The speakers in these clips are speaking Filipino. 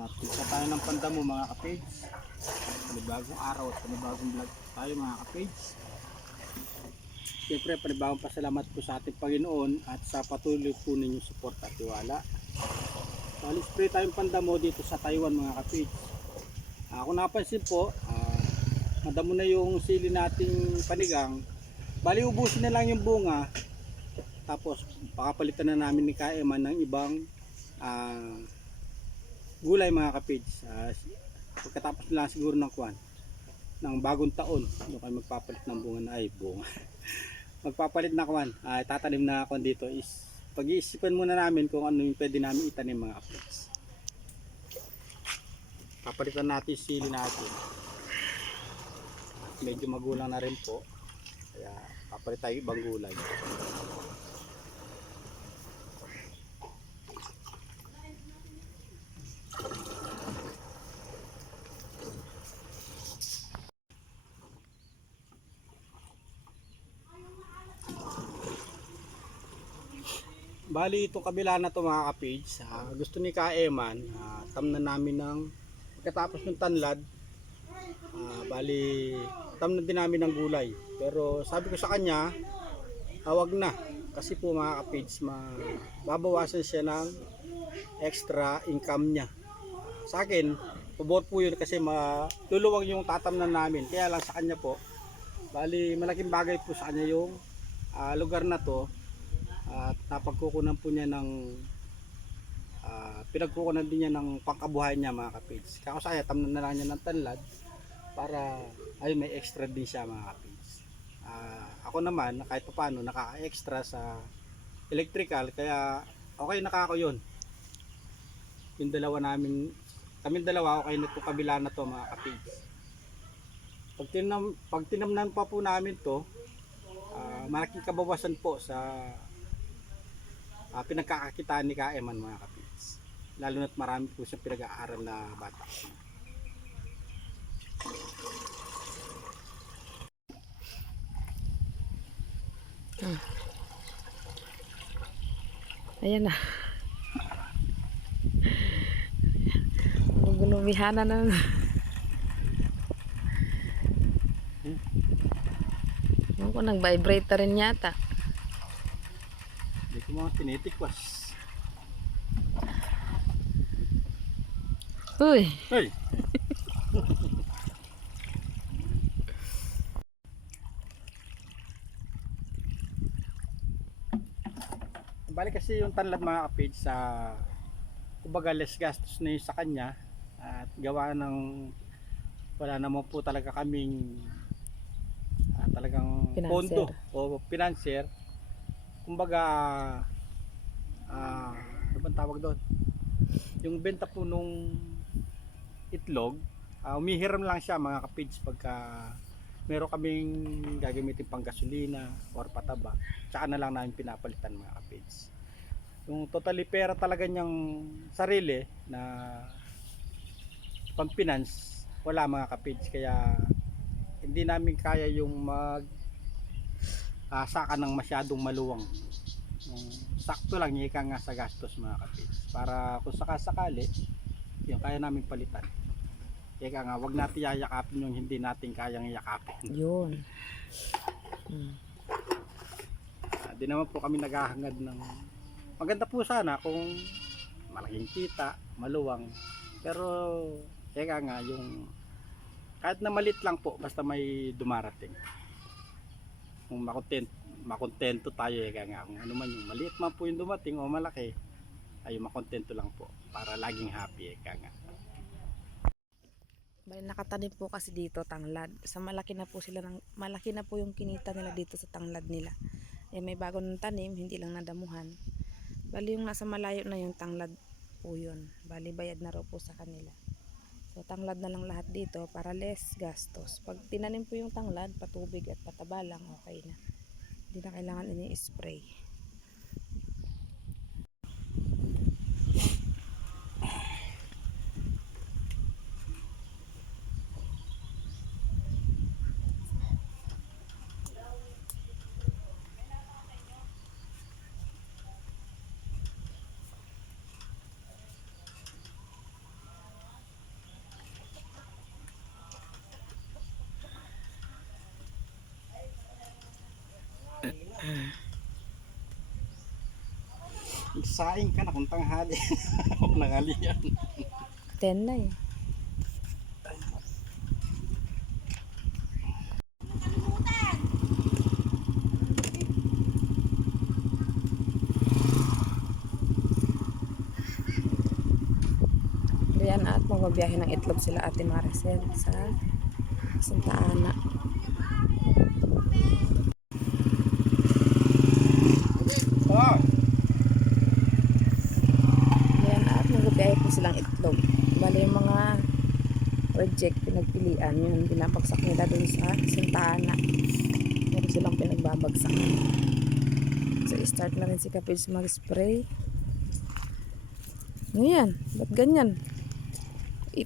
Napisa tayo ng pandamo mga kapage. Panibagong araw at panibagong vlog tayo mga kapage. Siyempre panibagong pasalamat po sa ating Panginoon at sa patuloy po ninyong suporta at tiwala. Bali spray tayong pandamo dito sa Taiwan mga kapage. Kung napansin po, madamo na yung sili nating panigang. Bali ubusin na lang yung bunga. Tapos pakapalitan na namin ni Kaeman ng ibang gulay mga kapage. Pagkatapos na lang siguro ng bagong taon, doon kayo magpapalit ng bunga na bunga. Magpapalit na tatanim na kwan dito is pag-iisipan muna namin kung ano yung pwede namin itanim mga kapage. Papalitan natin yung sili natin. Medyo magulang na rin po. Kaya papalit tayo ibang gulay. Bali itong kabila na to mga kapage, gusto ni Kaeman, tamnan namin ng pagkatapos ng tanlad, bali tamnan din namin ng gulay. Pero sabi ko sa kanya, wag na kasi po mga kapage, babawasan siya ng extra income niya. Sa akin, pabor po yun kasi luluwag yung tatamnan namin. Kaya lang sa kanya po, bali malaking bagay po sa kanya yung lugar na to. At napagkukunan po niya ng pinagkukunan din niya ng pangkabuhayan niya mga kapage. Kakasaya tamnan na lang niya ng tanlad para ayun may extra din siya mga kapage. Ako naman kahit paano nakaka-extra sa electrical kaya okay nakako yun. Yung dalawa namin, kami dalawa okay nito kabila na to mga kapage. Pag tinamnan pa po namin to, malaking kabawasan po sa pinagkakakitaan ni Kaeman mga kapits. Lalo na't marami po siyang pinag-aaral na bata. Ayan na. Gulubihan na nun. Ako nag-vibrate rin yata. Hindi ko mga tinitikwas. Uy! Hey! Balik kasi yung tanlad mga kapage sa kumbaga less gastos na yun sa kanya at gawa ng wala naman po talaga kaming talagang Financer. pondo o financier. Kumbaga ano bang tawag doon? Yung benta po nung itlog, umihiram lang siya mga kapage pagka meron kaming gagamitin pang gasolina or pataba. Tsaka na lang namin pinapalitan mga kapage. Yung totally pera talaga niyang sarili na pang finance, wala mga kapage. Kaya hindi namin kaya yung saka ng masyadong maluwang. Sakto lang ika nga sa gastos mga kapage. Para kung sakasakali, yung kaya namin palitan. Ika nga, wag natin yayakapin yung hindi natin kayang yakapin. Yun. Di naman po kami naghahangad ng maganda po sana kung malaking kita, maluwang. Pero ika nga yung kahit na malit lang po basta may dumarating. Kung makontento tayo nga kung ano man yung maliit man po yung dumating o malaki ay makontento lang po para laging happy nga. Bali nakatanim po kasi dito tanglad. Sa malaki na po malaki na po yung kinita nila dito sa tanglad nila. May bago ng tanim, hindi lang nadamuhan. Bali yung nasa malayo na yung tanglad po yun. Bali bayad na raw po sa kanila. So tanglad na lang lahat dito para less gastos. Pag tinanim po yung tanglad, patubig at pataba lang okay na. Hindi na kailangan ini-spray. Saing ka na kung tanghali. Nangalian. 10 na eh. Ayan at magbabiyahe ng itlog sila Ate Maricel sa Santa Ana. Oh, Ayan at magbabiyahe po silang itlog. Bali yung mga project pinagpilian yun, binabagsak nila dun sa Santa Ana. Meron silang pinagbabagsak. So start na rin si Kapils mag-spray. Ano yan? Ba't ganyan?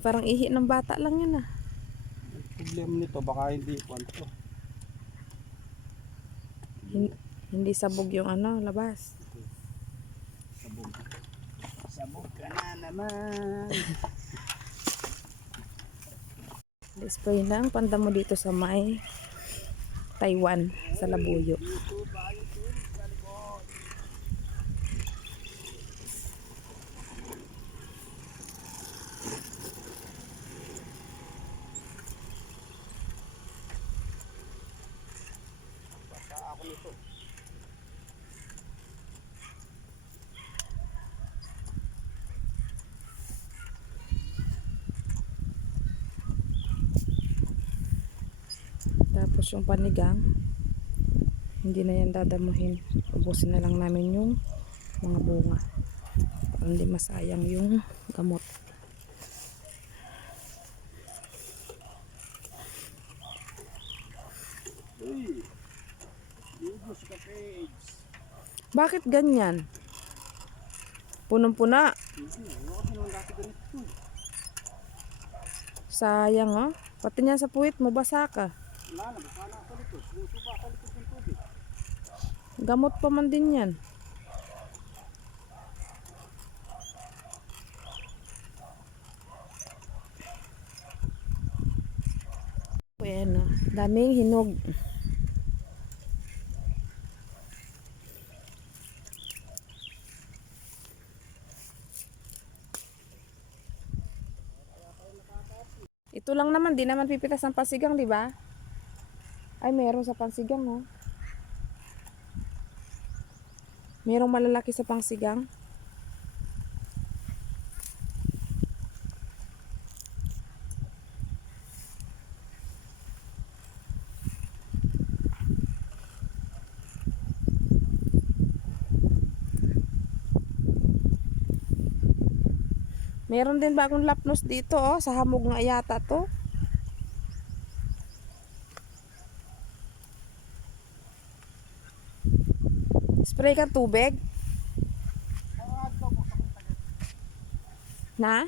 Parang ihi ng bata lang yan ah. problema nito baka hindi kwanto. Hindi sabog yung ano, labas. Sabog. Sabog ka na naman. Spray lang, panda mo dito sa may Taiwan, sa Labuyo. Basta ako nito. Tapos yung panigang, hindi na yan dadamuhin. Ubusin na lang namin yung mga bunga. Para hindi masayang yung gamot. Uy, Lugos ka page. Bakit ganyan? Punong-puna. Ano kasi naman dati ganito. Sayang oh. Pati niya sa puwit mo, basa ka. Wala na, basta na ako likod. Sumusuba ako likod ng tubig. Gamot pa man din yan. Ayan oh. Daming hinog. Ito lang naman, di naman pipitas ng pansigang, di ba? Ay, meron sa pansigang, oh. Merong malalaki sa pansigang. Meron din bagong lapnos dito, oh. Sa hamog nga yata to. Spray ka tubig? Na?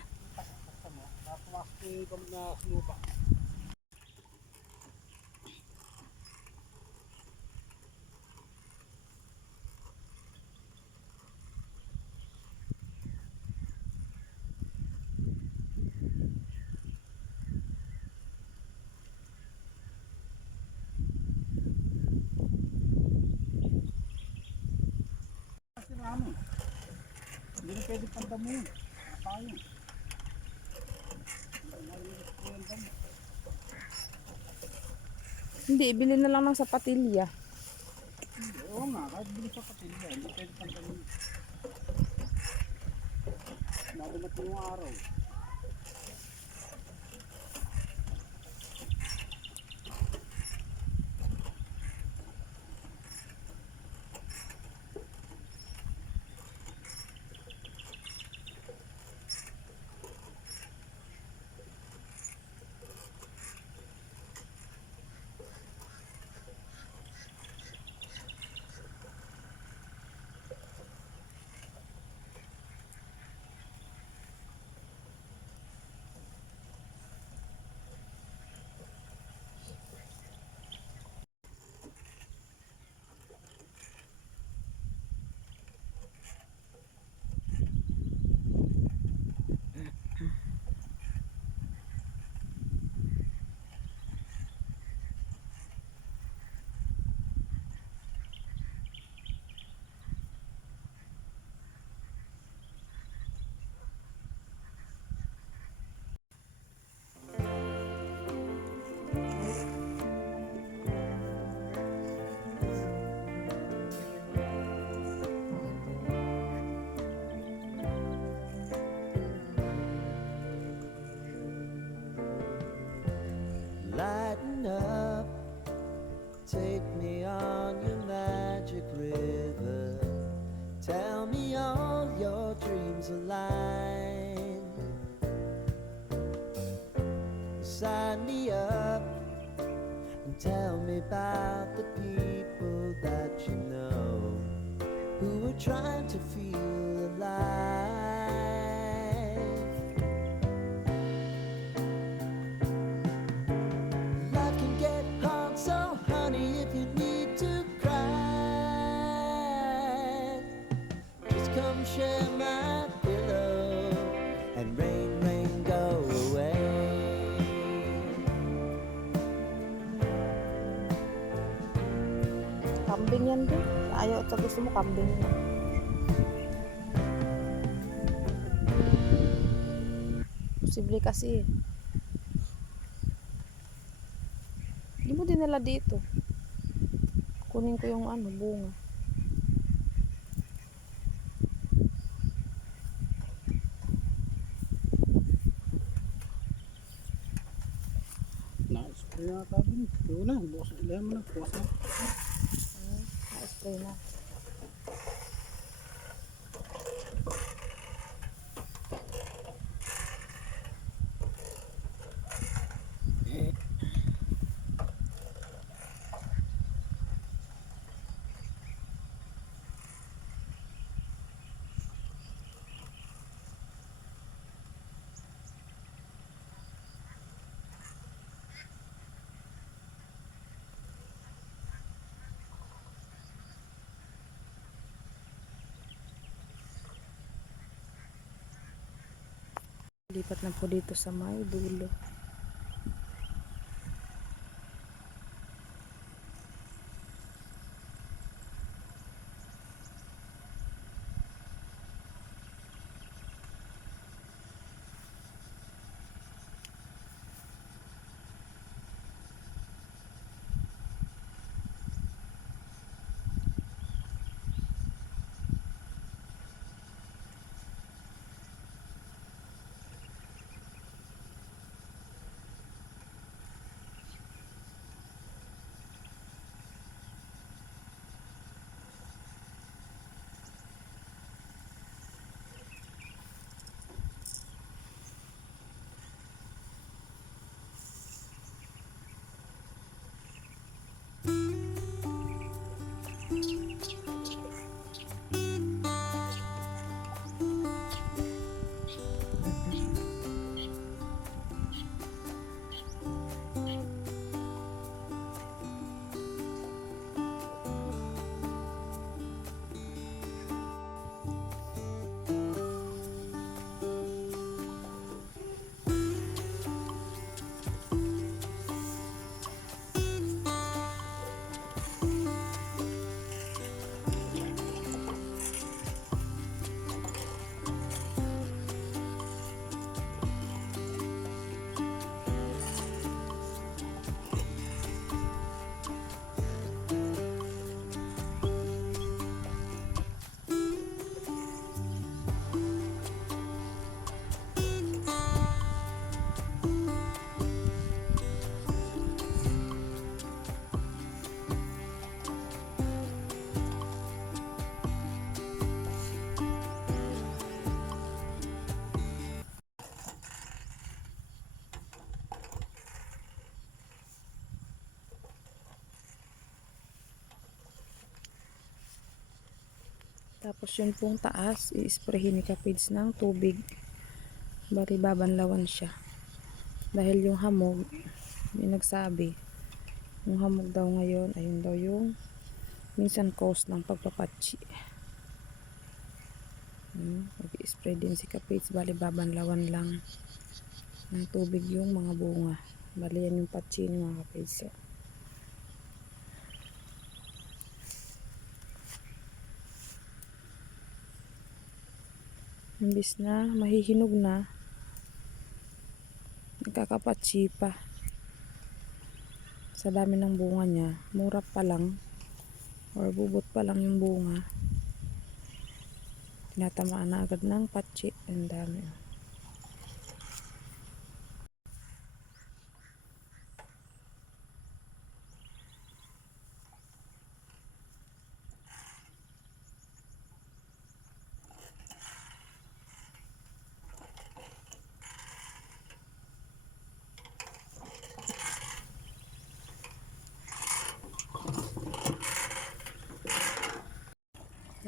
Tapos yung na sumuba. Kasi namin. Hindi na pwede pandamuhin. Tayo. Hindi, ibili na lang ng sapatilya. Oo nga, kahit bilis sa patilya, hindi pwede pandamuhin. Nadamat mo yung araw. sign me up and tell me about the people that you know who are trying to feel alive. Life can get hard, so honey, if you need to cry, just come share my pillow and rain, rain, go away. Kambing yan din. Ayaw at gusto mo kambing yan. Posible kasi. Hindi mo dinala dito. Kunin ko yung ano, bunga. Na-spray na ata din. Doon na, bukas na mo na. Bukas na. Na-spray na. Lipat na po dito sa may dulo. Tapos yun pong taas, i-sprayhin ni Kapids ng tubig. Bari babanlawan siya. Dahil yung hamog, may nagsabi, yung hamog daw ngayon, ayun daw yung minsan cause ng pagpapatsi. Mag-i-spray din si Kapids, bali babanlawan lang ng tubig yung mga bunga. Bali yan yung patsi ni mga Kapids. Imbis na mahihinog na, nagkakapatsi pa. Sa dami ng bunga niya, mura pa lang or bubot pa lang yung bunga, tinatamaan na agad ng patsi. Ang dami.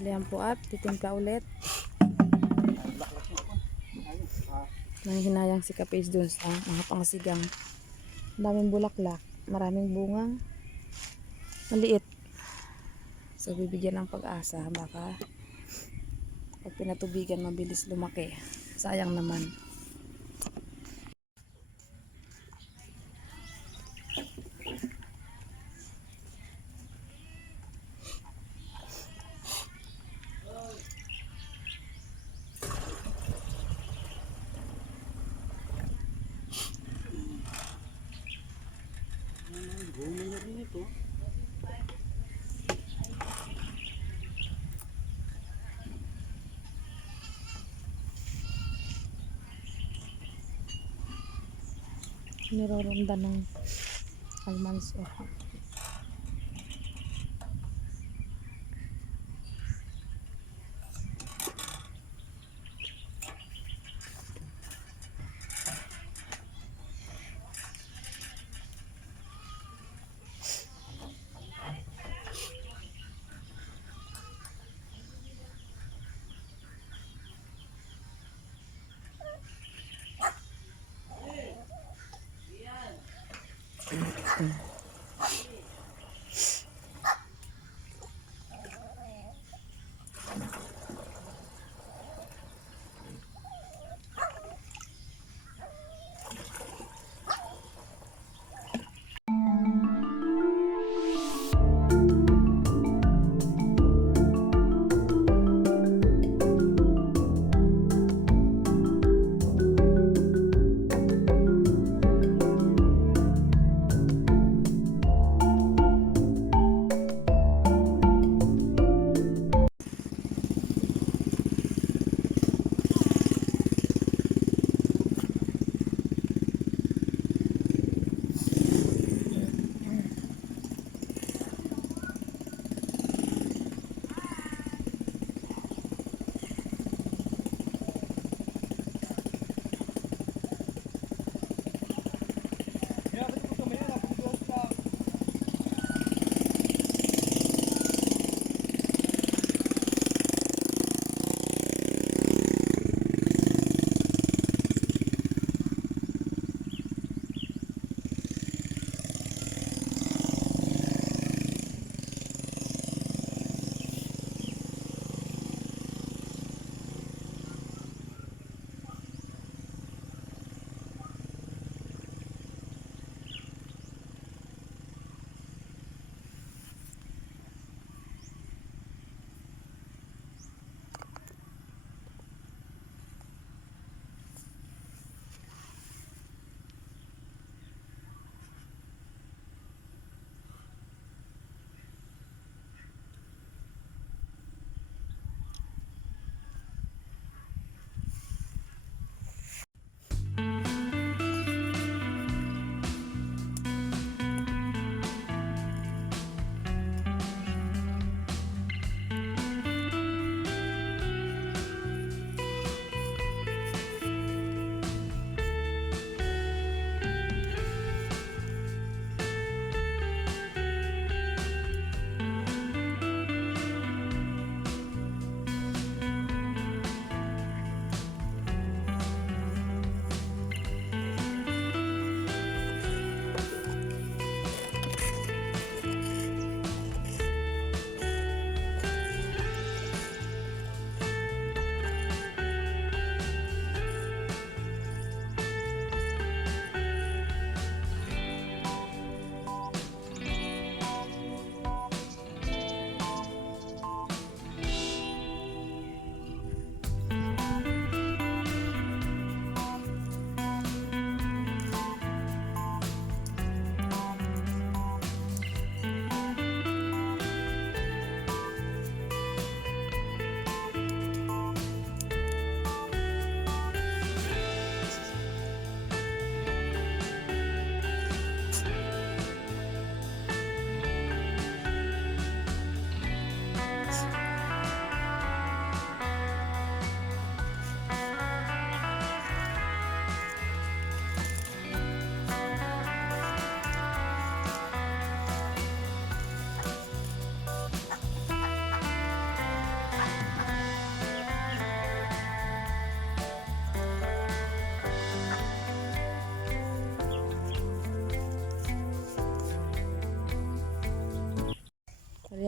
Ayan po at titimpla ulit. Nanghinayang si Kapis dun sa mga pangsigang. Ang daming bulaklak, maraming bungang maliit. So bibigyan ng pag-asa, baka pag pinatubigan mabilis lumaki. Sayang naman. Gumay na rin ito. Niroronda ng almanso.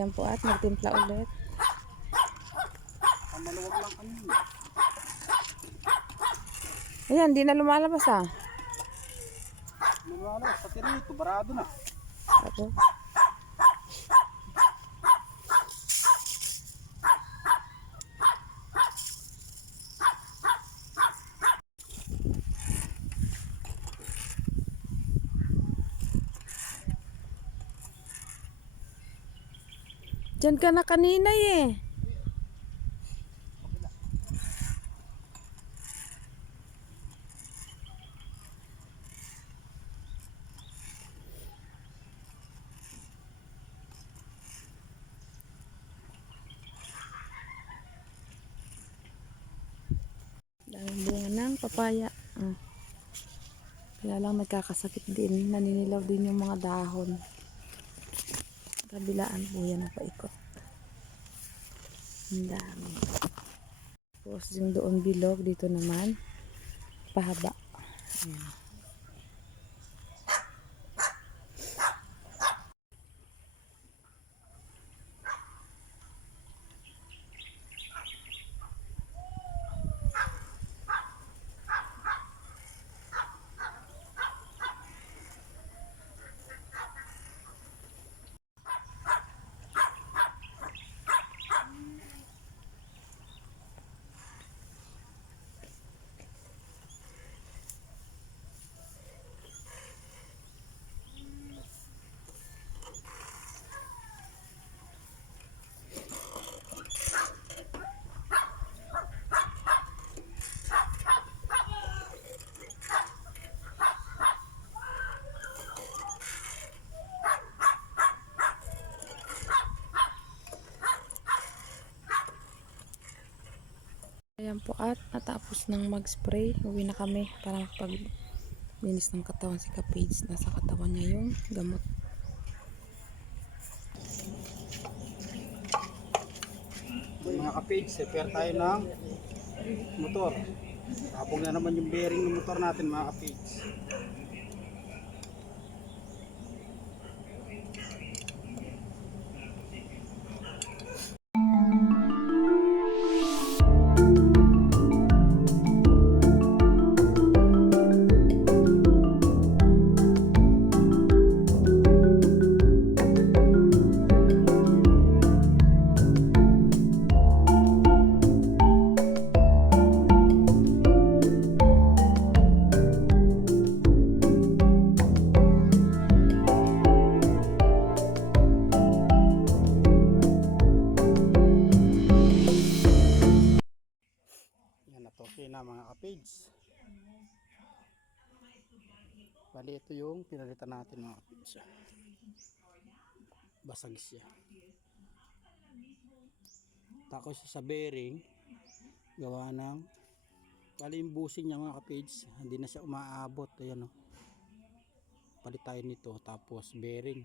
Ayan po at nagtimpla ulit. Ang maluwag lang kanina. Ayan, di na lumalabas ah. Maluwag, pati rito, barado na. Ako. Diyan ka na kanina eh. Daming bunga ng papaya. Ah. Kaya lang nagkakasakit din. Naninilaw din yung mga dahon. Kabilaan po yan ang paikot. Ang dami. Tapos yung doon bilog, dito naman pahaba. Ayan. Ayan po at natapos ng mag-spray. Uwi na kami para maglinis ng katawan si Kapage. Nasa katawan niya yung gamot. Mga kapage, repair tayo ng motor. Tapong na naman yung bearing ng motor natin mga kapage. Yan na to, okay na mga kapage. Bali ito yung pinalitan natin mga kapage. Basag siya. Tapos sa bearing, gawa ng bali yung bushing niya mga kapage, hindi na siya umaabot. Ayan o. Palit tayo nito. Tapos bearing.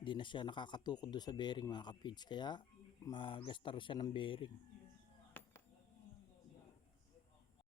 Hindi na siya nakakatukod doon sa bearing mga kapage. Kaya magastaro siya ng bearing.